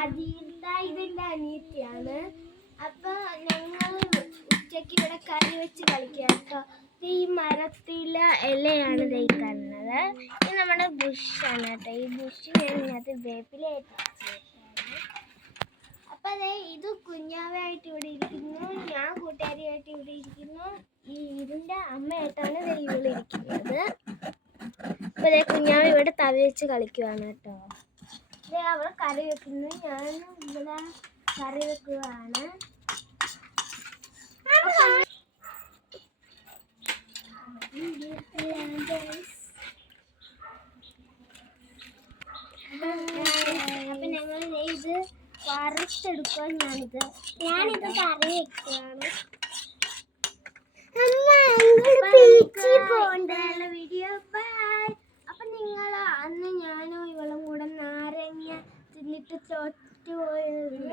ഇതിന്റെ അനിയത്തിയാണ്. അപ്പൊ ഞങ്ങൾ ഉച്ചക്ക് ഇവിടെ കറി വെച്ച് കളിക്കാം കേട്ടോ. ഈ മരത്തിലെ ഇലയാണ് ഈ കാണുന്നത്. ഇത് നമ്മുടെ ബുഷാണ് കേട്ടോ. ഈ ബുഷിനകത്ത് വേപ്പില. അപ്പൊ അതെ, ഇത് കുഞ്ഞാവായിട്ട് ഇവിടെ ഇരിക്കുന്നു, ഞാൻ കൂട്ടുകാരിയായിട്ട് ഇവിടെ ഇരിക്കുന്നു. ഇതിന്റെ അമ്മയായിട്ടാണ് ഇവിടെ ഇരിക്കുന്നത്. അപ്പൊ അതെ, കുഞ്ഞാവ ഇവിടെ തവി വെച്ച് കളിക്കുവാണ് കേട്ടോ. അതെ, അവൾ കറി വെക്കുന്നു, ഞാനും ഇവിടെ കറി വെക്കുകയാണ്. അപ്പൊ ഞങ്ങൾ ഇത് വറുത്തെടുക്കുക. ഞാനിത് കറി വെക്കുകയാണ്. Video bye. അപ്പൊ നിങ്ങൾ അന്ന് ഞാനും ഇവളും കൂടെ നാരങ്ങ തിന്നിട്ട് തോറ്റു പോയത്